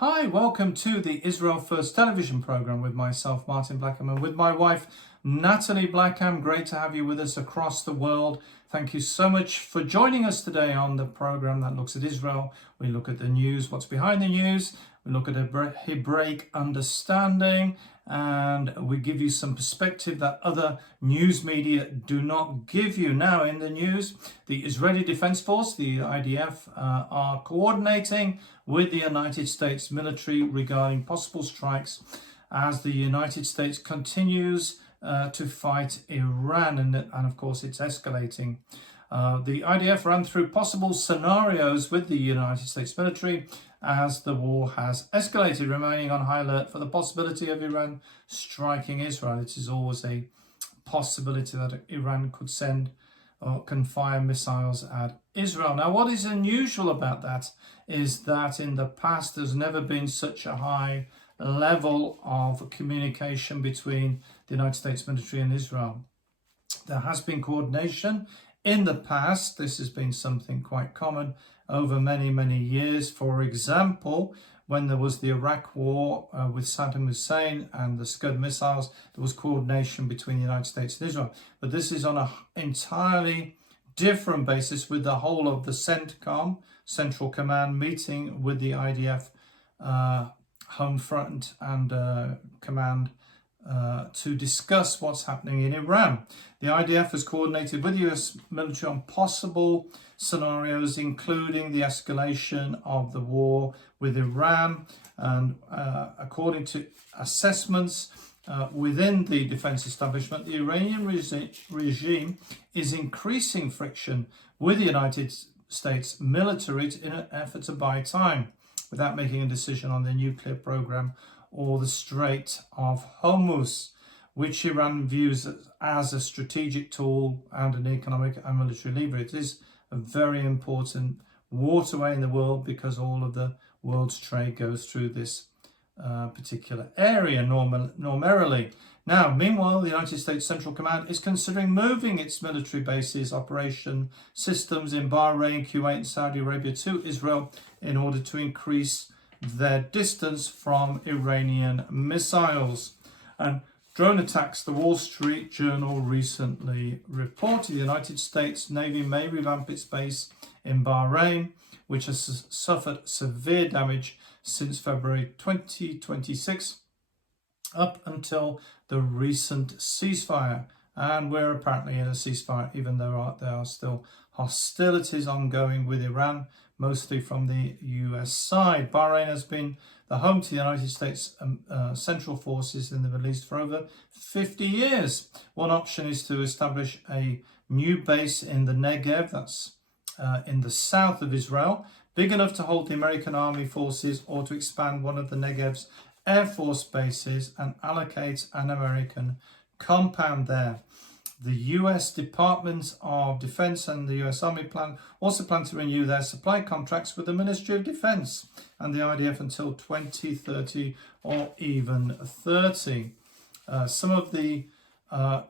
Hi, welcome to the Israel First television program with myself, Martin Blackham, and with my wife, Nathalie Blackham. Great to have you with us across the world. Thank you so much for joining us today on the program that looks at Israel. We look at the news, what's behind the news. We look at Hebraic understanding, and we give you some perspective that other news media do not give you. Now, in the news, the Israeli Defense Force, the IDF, are coordinating with the United States military regarding possible strikes as the United States continues to fight Iran, and of course it's escalating. The IDF ran through possible scenarios with the United States military as the war has escalated, remaining on high alert for the possibility of Iran striking Israel. It is always a possibility that Iran could send or can fire missiles at Israel. Now, what is unusual about that is that in the past there's never been such a high level of communication between the United States military and Israel. There has been coordination in the past. This has been something quite common over many years. For example, when there was the Iraq war with Saddam Hussein and the Scud missiles, there was coordination between the United States and Israel. But this is on an entirely different basis, with the whole of the CENTCOM, Central Command, meeting with the IDF Home Front and Command to discuss what's happening in Iran. The IDF has coordinated with the US military on possible scenarios, including the escalation of the war with Iran. And according to assessments within the defense establishment, the Iranian regime is increasing friction with the United States military in an effort to buy time without making a decision on the nuclear program or the Strait of Hormuz, which Iran views as a strategic tool and an economic and military lever. It is a very important waterway in the world because all of the world's trade goes through this particular area normally. Now, meanwhile, the United States Central Command is considering moving its military bases, operation systems in Bahrain, Kuwait, and Saudi Arabia to Israel in order to increase their distance from Iranian missiles. And drone attacks, the Wall Street Journal recently reported the United States Navy may revamp its base in Bahrain, which has suffered severe damage since February 2026 up until the recent ceasefire. And we're apparently in a ceasefire, even though there are still hostilities ongoing with Iran, mostly from the US side. Bahrain has been the home to the United States Central Forces in the Middle East for over 50 years. One option is to establish a new base in the Negev, that's in the south of Israel, big enough to hold the American Army forces, or to expand one of the Negev's Air Force bases and allocate an American compound there. The US Department of Defense and the US Army also plan to renew their supply contracts with the Ministry of Defense and the IDF until 2030 or even 30. Some of the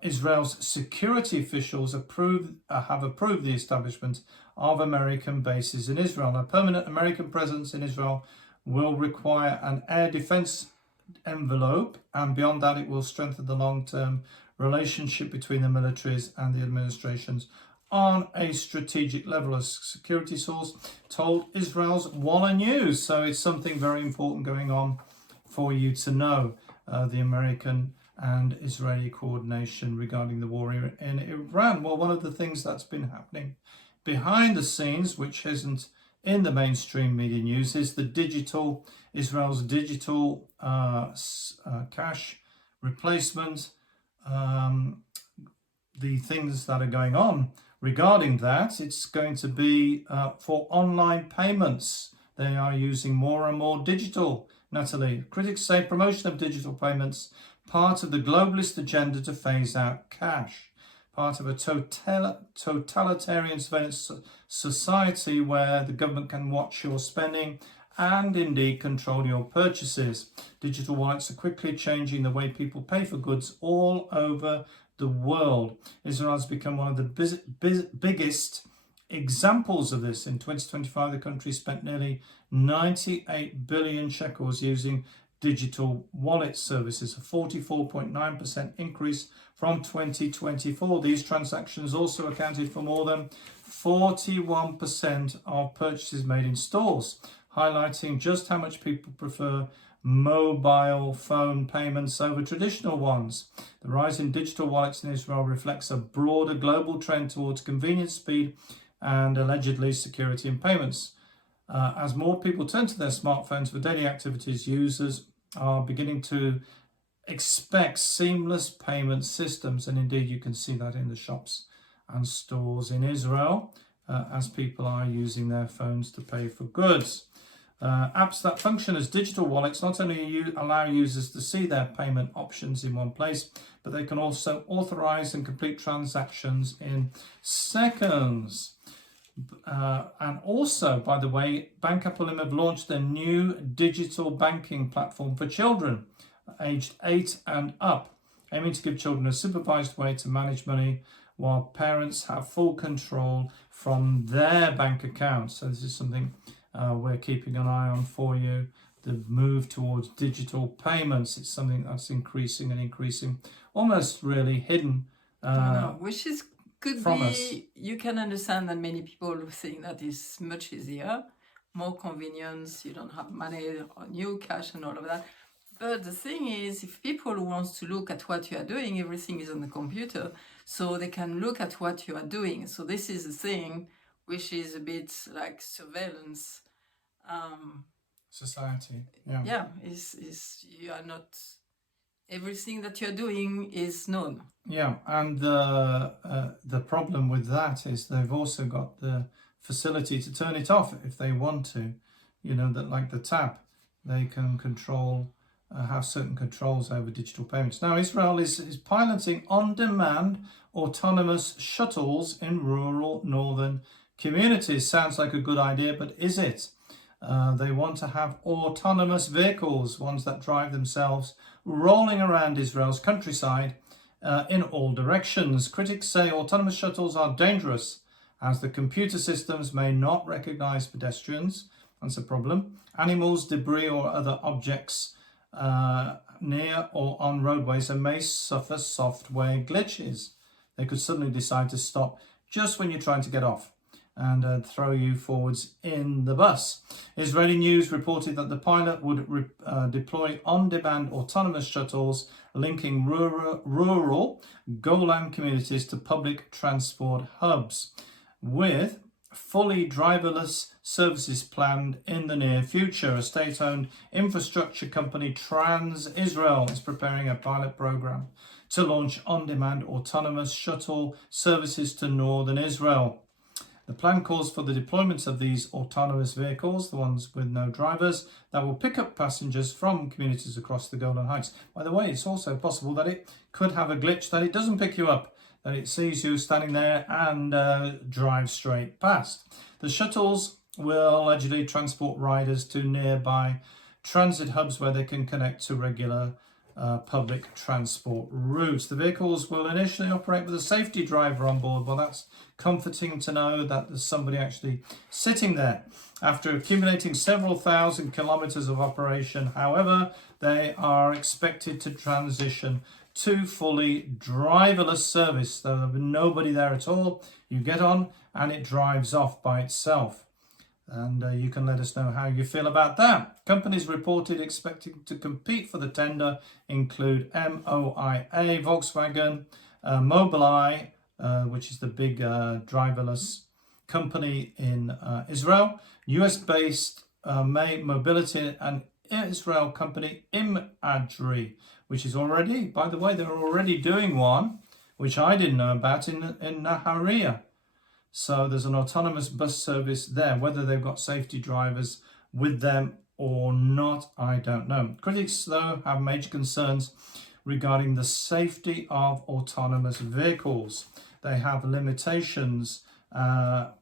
Israel's security officials have approved the establishment of American bases in Israel. A permanent American presence in Israel will require an air defense envelope, and beyond that it will strengthen the long-term relationship between the militaries and the administrations on a strategic level, a security source told Israel's Walla News. So it's something very important going on for you to know, the American and Israeli coordination regarding the war in Iran. Well, one of the things that's been happening behind the scenes, which isn't in the mainstream media news, is Israel's digital cash replacement. The things that are going on regarding that, it's going to be for online payments. They are using more and more digital. Nathalie, critics say promotion of digital payments, part of the globalist agenda to phase out cash, part of a totalitarian surveillance society where the government can watch your spending and indeed control your purchases. Digital wallets are quickly changing the way people pay for goods all over the world. Israel has become one of the biggest examples of this. In 2025, the country spent nearly 98 billion shekels using digital wallet services, a 44.9% increase from 2024. These transactions also accounted for more than 41% of purchases made in stores, highlighting just how much people prefer mobile phone payments over traditional ones. The rise in digital wallets in Israel reflects a broader global trend towards convenience, speed, and allegedly security in payments. As more people turn to their smartphones for daily activities, users are beginning to expect seamless payment systems, and indeed you can see that in the shops and stores in Israel as people are using their phones to pay for goods. Apps that function as digital wallets not only allow users to see their payment options in one place, but they can also authorize and complete transactions in seconds. And also, by the way, Bank Hapoalim have launched a new digital banking platform for children aged 8 and up, aiming to give children a supervised way to manage money while parents have full control from their bank accounts. So this is something we're keeping an eye on for you. The move towards digital payments, it's something that's increasing and increasing, almost really hidden which is could from be us. You can understand that many people think that is much easier, more convenience, you don't have money on you, cash and all of that. But the thing is, if people want to look at what you are doing, everything is on the computer, so they can look at what you are doing. So this is the thing which is a bit like surveillance. Society, Is you are not, everything that you're doing is known. Yeah, and the problem with that is they've also got the facility to turn it off if they want to. You know, that like the tap, they can control, have certain controls over digital payments. Now, Israel is piloting on-demand autonomous shuttles in rural northern communities. Sounds like a good idea, but is it? They want to have autonomous vehicles, ones that drive themselves, rolling around Israel's countryside in all directions. Critics say autonomous shuttles are dangerous as the computer systems may not recognize pedestrians. That's a problem. Animals, debris, or other objects near or on roadways and may suffer software glitches. They could suddenly decide to stop just when you're trying to get off and throw you forwards in the bus. Israeli news reported that the pilot would deploy on-demand autonomous shuttles linking rural Golan communities to public transport hubs, with fully driverless services planned in the near future. A state-owned infrastructure company, Trans Israel, is preparing a pilot program to launch on-demand autonomous shuttle services to northern Israel. The plan calls for the deployment of these autonomous vehicles, the ones with no drivers, that will pick up passengers from communities across the Golan Heights. By the way, it's also possible that it could have a glitch that it doesn't pick you up, that it sees you standing there and drives straight past. The shuttles will allegedly transport riders to nearby transit hubs where they can connect to regular public transport routes. The vehicles will initially operate with a safety driver on board. Well, that's comforting to know that there's somebody actually sitting there. After accumulating several thousand kilometers of operation, however, they are expected to transition to fully driverless service. There'll be nobody there at all. You get on and it drives off by itself. And you can let us know how you feel about that. Companies reported expecting to compete for the tender include MOIA, Volkswagen, Mobileye, which is the big driverless company in Israel, US-based May Mobility, and Israel company Imagery, which is already, by the way, they're already doing one, which I didn't know about in Nahariya. So there's an autonomous bus service there. Whether they've got safety drivers with them or not, I don't know. Critics, though, have major concerns regarding the safety of autonomous vehicles. They have limitations, that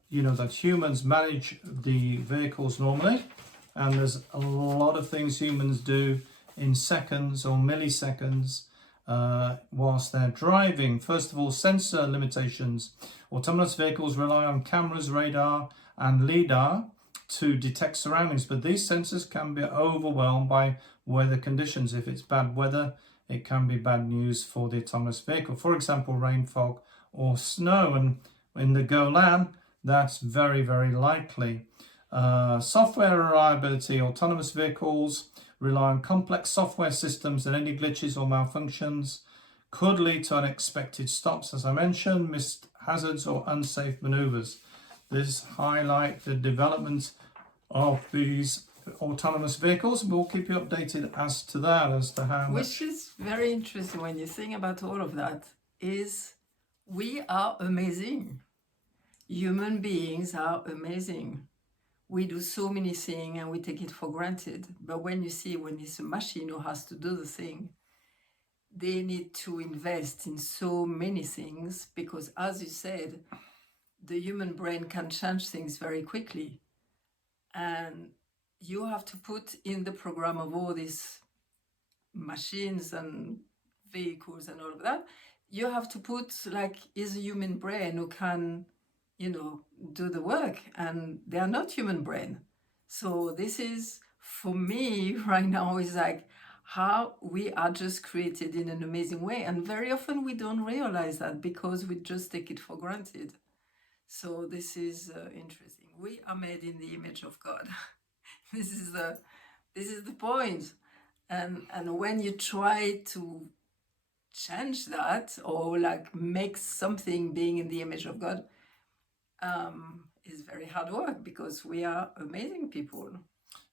humans manage the vehicles normally, and there's a lot of things humans do in seconds or milliseconds whilst they're driving. First of all, sensor limitations. Autonomous vehicles rely on cameras, radar, and LiDAR to detect surroundings, but these sensors can be overwhelmed by weather conditions. If it's bad weather, it can be bad news for the autonomous vehicle. For example, rain, fog, or snow. And in the Golan, that's very, very likely. Software reliability. Autonomous vehicles rely on complex software systems, and any glitches or malfunctions could lead to unexpected stops, as I mentioned, missed hazards or unsafe maneuvers. This highlights the development of these autonomous vehicles. We'll keep you updated as to that, as to how Which is very interesting when you think about all of that, is we are amazing. Human beings are amazing. We do so many things and we take it for granted. But when you see when it's a machine who has to do the thing, they need to invest in so many things because, as you said, the human brain can change things very quickly. And you have to put in the program of all these machines and vehicles and all of that, you have to put like is a human brain who can, do the work, and they are not human brain. So this is, for me right now, is like how we are just created in an amazing way. And very often we don't realize that because we just take it for granted. So this is interesting. We are made in the image of God. This is the point. And when you try to change that or like make something being in the image of God, is very hard work because we are amazing people.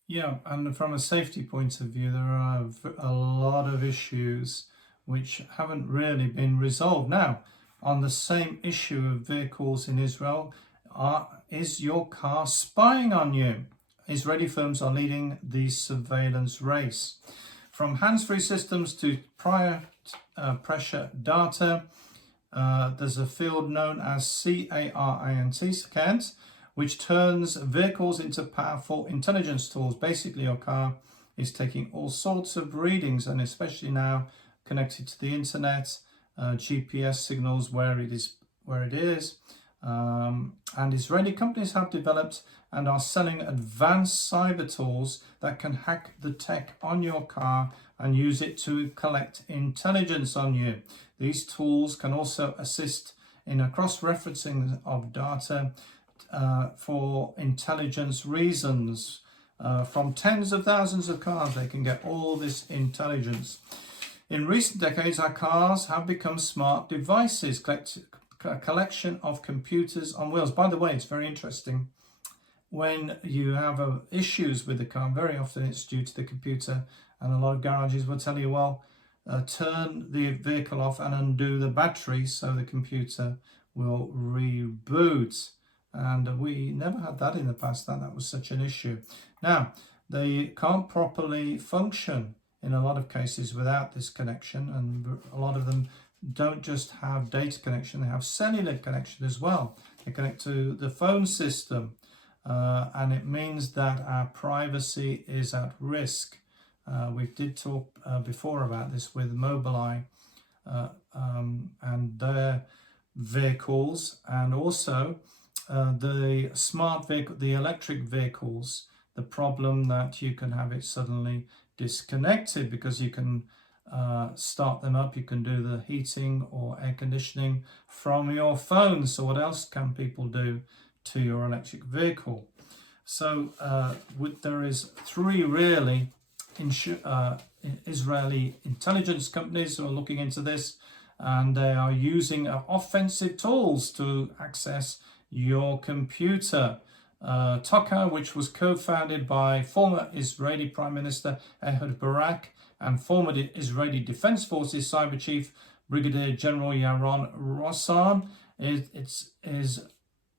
Yeah, and from a safety point of view, there are a lot of issues which haven't really been resolved. Now, on the same issue of vehicles in Israel, is your car spying on you? Israeli firms are leading the surveillance race. From hands-free systems to prior pressure data, there's a field known as CARINT, scans, which turns vehicles into powerful intelligence tools. Basically, your car is taking all sorts of readings, and especially now connected to the internet, GPS signals where it is. And Israeli companies have developed and are selling advanced cyber tools that can hack the tech on your car and use it to collect intelligence on you. These tools can also assist in a cross-referencing of data for intelligence reasons. From tens of thousands of cars, they can get all this intelligence. In recent decades, our cars have become smart devices, a collection of computers on wheels. By the way, it's very interesting. When you have issues with the car, very often it's due to the computer, and a lot of garages will tell you, well, turn the vehicle off and undo the battery so the computer will reboot. And we never had that in the past, that was such an issue. Now, they can't properly function in a lot of cases without this connection, and a lot of them don't just have data connection, they have cellular connection as well. They connect to the phone system, and it means that our privacy is at risk. We did talk before about this with Mobileye and their vehicles, and also the smart vehicle, the electric vehicles, the problem that you can have it suddenly disconnected because you can start them up, you can do the heating or air conditioning from your phone. So what else can people do to your electric vehicle? So there is three really Israeli intelligence companies who are looking into this, and they are using offensive tools to access your computer. Toka, which was co-founded by former Israeli Prime Minister Ehud Barak and former Israeli Defense Forces Cyber Chief Brigadier General Yaron Rossan, is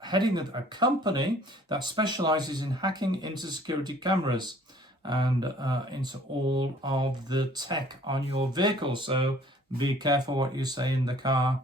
heading a company that specializes in hacking into security cameras and into all of the tech on your vehicle. So be careful what you say in the car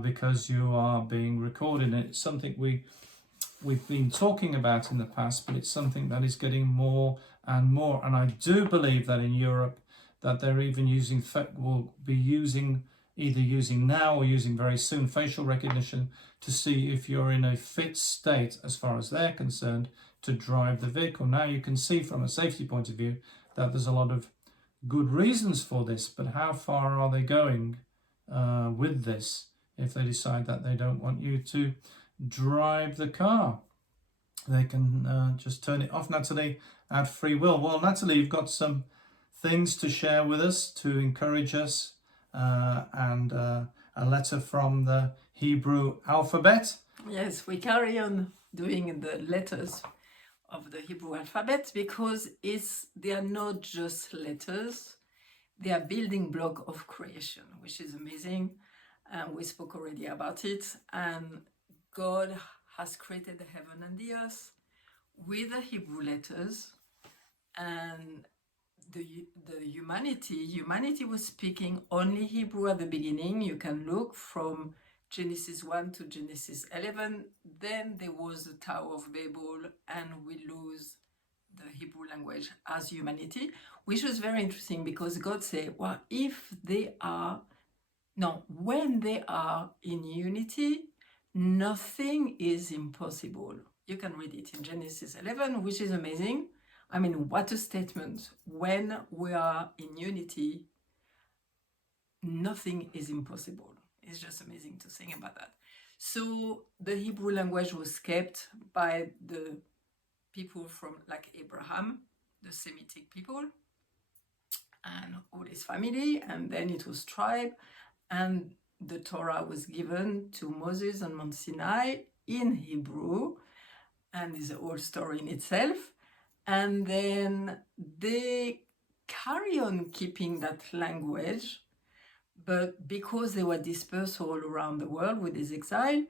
because you are being recorded. And it's something we've been talking about in the past, but it's something that is getting more and more. And I do believe that in Europe that they're even using, will be using, either using now or using very soon, facial recognition to see if you're in a fit state as far as they're concerned to drive the vehicle. Now you can see from a safety point of view that there's a lot of good reasons for this, but how far are they going with this if they decide that they don't want you to drive the car? They can just turn it off, Natalie, at free will. Well, Natalie, you've got some things to share with us to encourage us, and a letter from the Hebrew alphabet. Yes, we carry on doing the letters of the Hebrew alphabet because they are not just letters, they are building block of creation, which is amazing. And we spoke already about it. And God has created the heaven and the earth with the Hebrew letters, and the humanity was speaking only Hebrew at the beginning. You can look from Genesis 1 to Genesis 11. Then there was the Tower of Babel, and we lose the Hebrew language as humanity, which was very interesting because God said, well, when they are in unity, nothing is impossible. You can read it in Genesis 11, which is amazing. I mean, what a statement. When we are in unity, nothing is impossible. It's just amazing to think about that. So the Hebrew language was kept by the people from like Abraham, the Semitic people, and all his family, and then it was tribe, and the Torah was given to Moses on Mount Sinai in Hebrew, and is a whole story in itself. And then they carry on keeping that language, but because they were dispersed all around the world with this exile,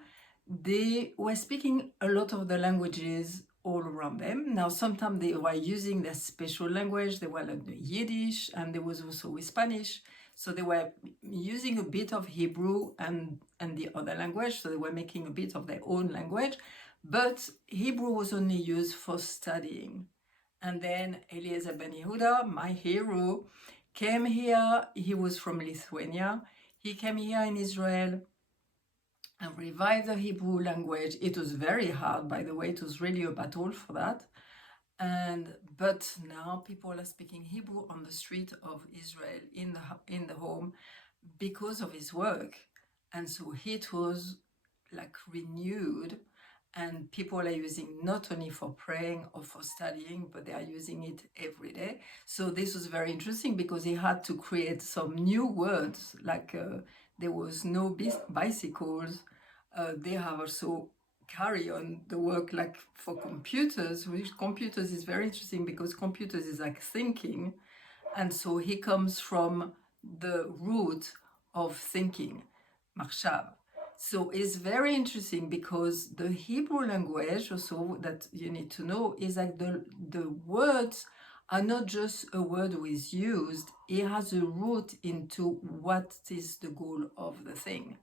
they were speaking a lot of the languages all around them. Now, sometimes they were using their special language. They were like the Yiddish, and there was also with Spanish. So they were using a bit of Hebrew and the other language. So they were making a bit of their own language. But Hebrew was only used for studying. And then Liaise ben Yehuda, my hero, came here. He was from Lithuania. He came here in Israel and revived the Hebrew language. It was very hard, by the way. It was really a battle for that. But now people are speaking Hebrew on the street of Israel in the home because of his work. And so it was like renewed, and people are using not only for praying or for studying, but they are using it every day. So this was very interesting because he had to create some new words, like there was no bicycles. They have also carry on the work like for computers, which computers is very interesting because computers is like thinking. And so he comes from the root of thinking, marshav. So it's very interesting because the Hebrew language also that you need to know is like the words are not just a word that is used, it has a root into what is the goal of the thing.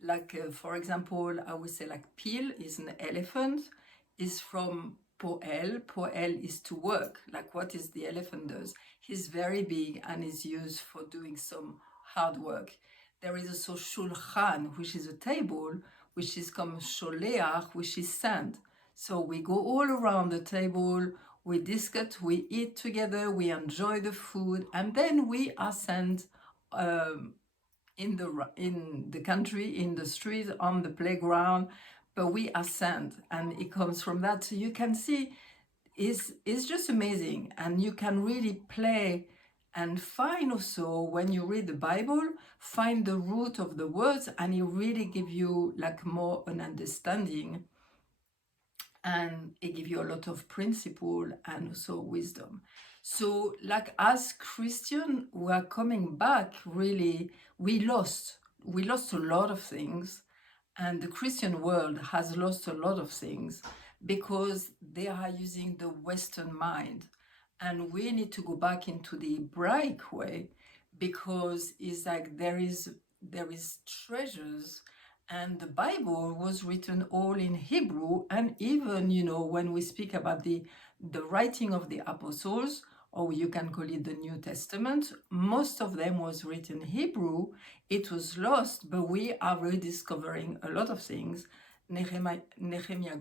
Like, for example, I would say like pil is an elephant, is from poel. Poel is to work, like what is the elephant does. He's very big and is used for doing some hard work. There is also shulchan, which is a table, which is come sholeach, which is sand. So we go all around the table, we discuss, we eat together, we enjoy the food, and then we ascend in the country, in the street, on the playground, but we ascend, and it comes from that. So you can see it's just amazing, and you can really play and find also, when you read the Bible, find the root of the words, and it really give you like more an understanding, and it give you a lot of principle and also wisdom. So like as Christian, we are coming back, really, we lost a lot of things, and the Christian world has lost a lot of things because they are using the Western mind. And we need to go back into the Hebraic way, because it's like there is treasures, and the Bible was written all in Hebrew. And even, when we speak about the writing of the apostles, or you can call it the New Testament. Most of them was written Hebrew. It was lost, but we are rediscovering a lot of things. Nehemiah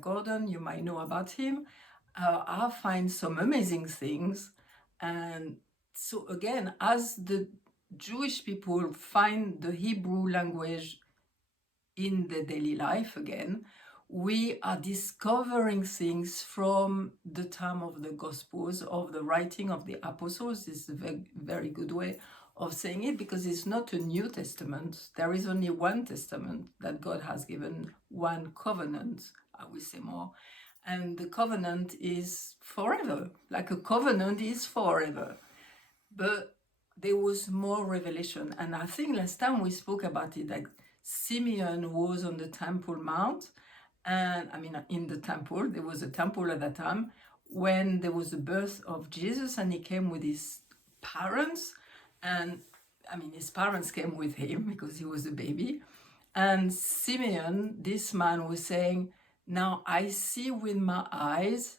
Gordon, you might know about him. I find some amazing things. And so again, as the Jewish people find the Hebrew language in their daily life again, we are discovering things from the time of the Gospels, of the writing of the apostles. This is a very, very good way of saying it, because it's not a New Testament. There is only one testament that God has given, one covenant, I will say more. And the covenant is forever, like a covenant is forever. But there was more revelation. And I think last time we spoke about it, like Simeon was on the Temple Mount, and I mean, in the temple, there was a temple at that time when there was the birth of Jesus, and he came with his parents. And I mean, his parents came with him because he was a baby. And Simeon, this man, was saying, now I see with my eyes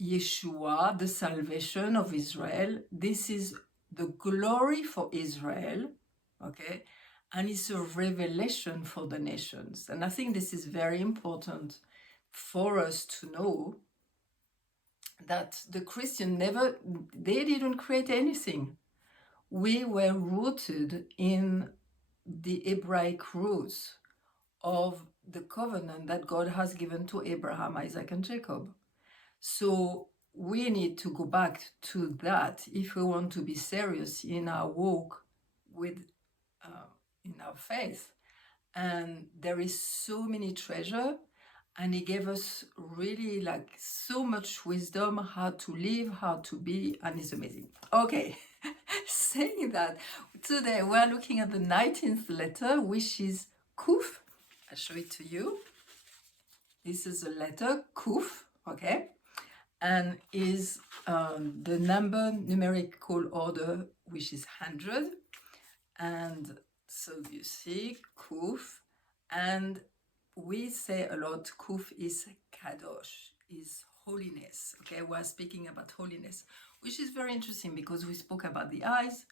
Yeshua, the salvation of Israel. This is the glory for Israel, okay? And it's a revelation for the nations. And I think this is very important for us to know, that the Christian they didn't create anything. We were rooted in the Hebraic roots of the covenant that God has given to Abraham, Isaac, and Jacob. So we need to go back to that if we want to be serious in our walk with in our faith. And there is so many treasure, and he gave us really like so much wisdom, how to live, how to be, and it's amazing. Okay, saying that, today we're looking at the 19th letter, which is Kuf. I'll show it to you. This is a letter Kuf, okay, and is the numerical order, which is 100. And so you see Kuf, and we say a lot Kuf is Kadosh, is holiness. Okay, we're speaking about holiness, which is very interesting because we spoke about the eyes,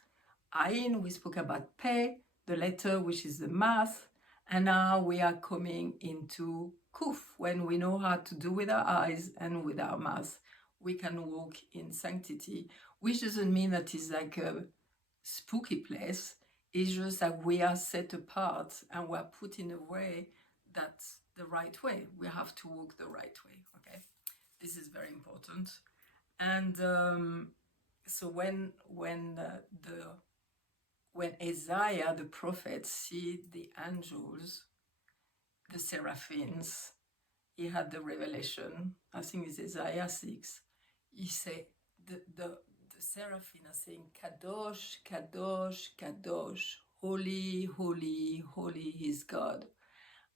Ayin, we spoke about Pe, the letter which is the math, and now we are coming into Kuf. When we know how to do with our eyes and with our mouth, we can walk in sanctity, which doesn't mean that it's like a spooky place. It's just that we are set apart and we're put in a way that's the right way. We have to walk the right way, okay? This is very important. And so when Isaiah, the prophet, see the angels, the seraphims, he had the revelation. I think it's Isaiah 6. He said, the seraphim are saying, Kadosh, Kadosh, Kadosh, holy, holy, holy is God.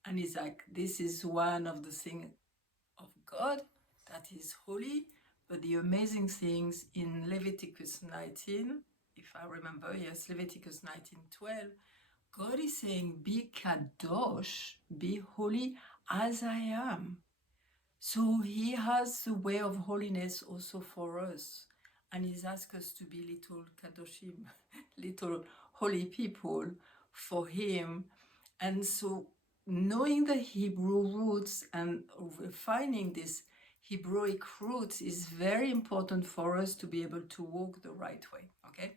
And he's like, this is one of the things of God that is holy. But the amazing things in Leviticus 19, if I remember, yes, Leviticus 19:12, God is saying, be Kadosh, be holy as I am. So he has the way of holiness also for us. And he's asked us to be little Kadoshim, little holy people for him. And so knowing the Hebrew roots and refining this Hebraic roots is very important for us to be able to walk the right way, okay?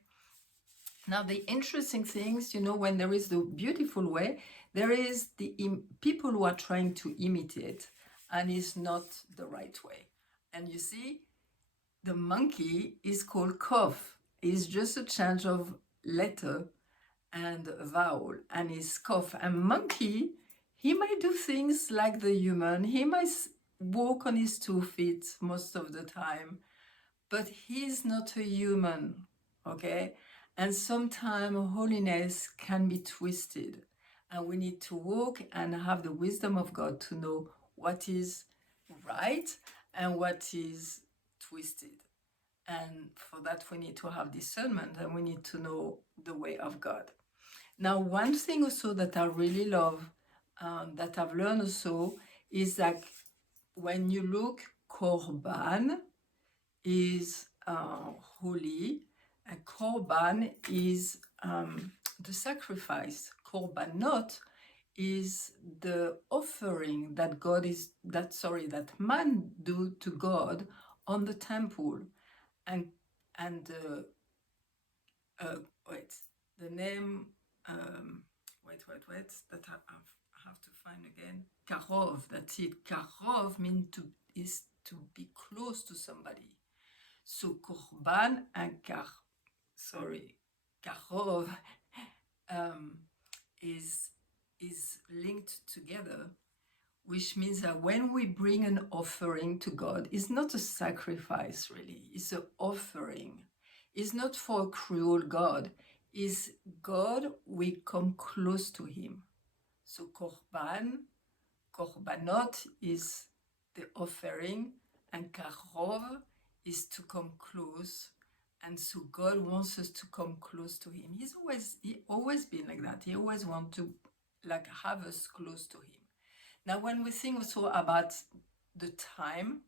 Now, the interesting things, when there is the beautiful way, there is the people who are trying to imitate, and it's not the right way. And you see, the monkey is called Kof. It's just a change of letter and vowel, and it's Kof. And monkey, he might do things like the human. He might walk on his 2 feet most of the time, but he's not a human, okay? And sometimes holiness can be twisted, and we need to walk and have the wisdom of God to know what is right and what is twisted. And for that, we need to have discernment, and we need to know the way of God. Now, one thing also that I really love, that I've learned also, is that when you look, korban is holy, and korban is the sacrifice. Korbanot is the offering that that man do to God on the temple, and wait, the name wait that I have to find again. Karov, that's it. Karov means is to be close to somebody. So korban and karov is linked together, which means that when we bring an offering to God, it's not a sacrifice really, it's an offering. It's not for a cruel God, it's God, we come close to him. So korbanot is the offering, and karov is to come close. And so God wants us to come close to him. He always been like that. He always wants to have us close to him. Now, when we think also about the time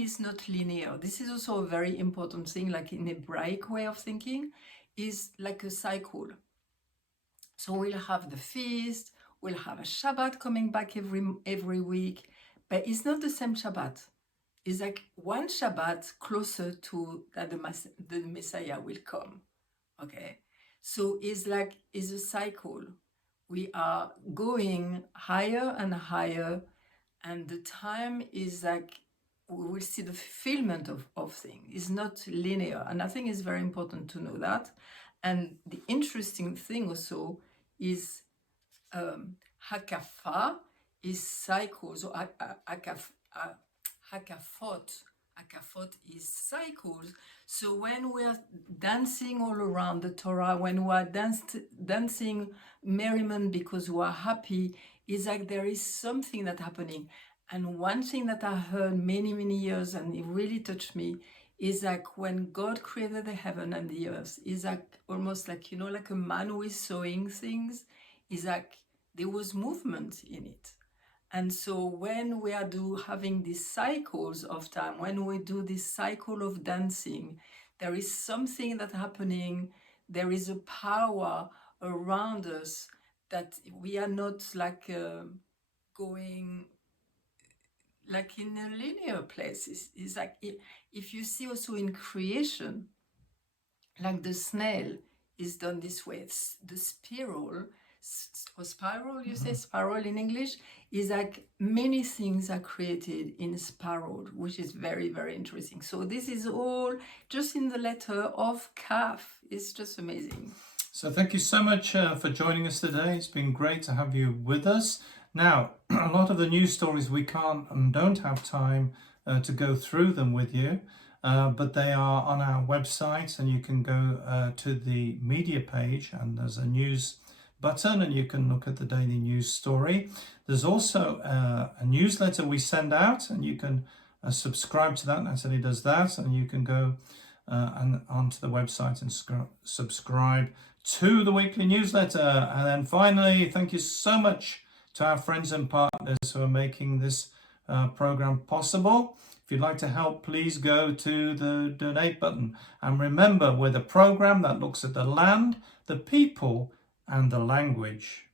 is not linear. This is also a very important thing, like in Hebraic way of thinking, is like a cycle. So we'll have the feast, we'll have a Shabbat coming back every week, but it's not the same Shabbat. It's like one Shabbat closer to that the Messiah will come. Okay, so it's a cycle. We are going higher and higher, and the time is like we will see the fulfillment of things. It's not linear, and I think it's very important to know that. And the interesting thing also is Hakafa is cycles, or Hakafot is cycles. So when we are dancing all around the Torah, when we are dancing merriment because we are happy, it's like there is something that's happening. And one thing that I heard many, many years, and it really touched me, is like when God created the heaven and the earth, is like almost like, like a man who is sewing things, is like there was movement in it. And so when we are having these cycles of time, when we do this cycle of dancing, there is something that's happening. There is a power around us that we are not going like in a linear place. It's like if you see also in creation, like the snail is done this way. It's the spiral, you say spiral in English, is like many things are created in spiral, which is very, very interesting. So this is all just in the letter of Kaf. It's just amazing. So thank you so much for joining us today. It's been great to have you with us. Now, a lot of the news stories we can't and don't have time to go through them with you, but they are on our website, and you can go to the media page, and there's a news button, and you can look at the daily news story. There's also a newsletter we send out, and you can subscribe to that. Nathalie does that, and you can go onto the website and subscribe to the weekly newsletter. And then finally, thank you so much to our friends and partners who are making this program possible. If you'd like to help, please go to the donate button. And remember, we're the program that looks at the land, the people, and the language.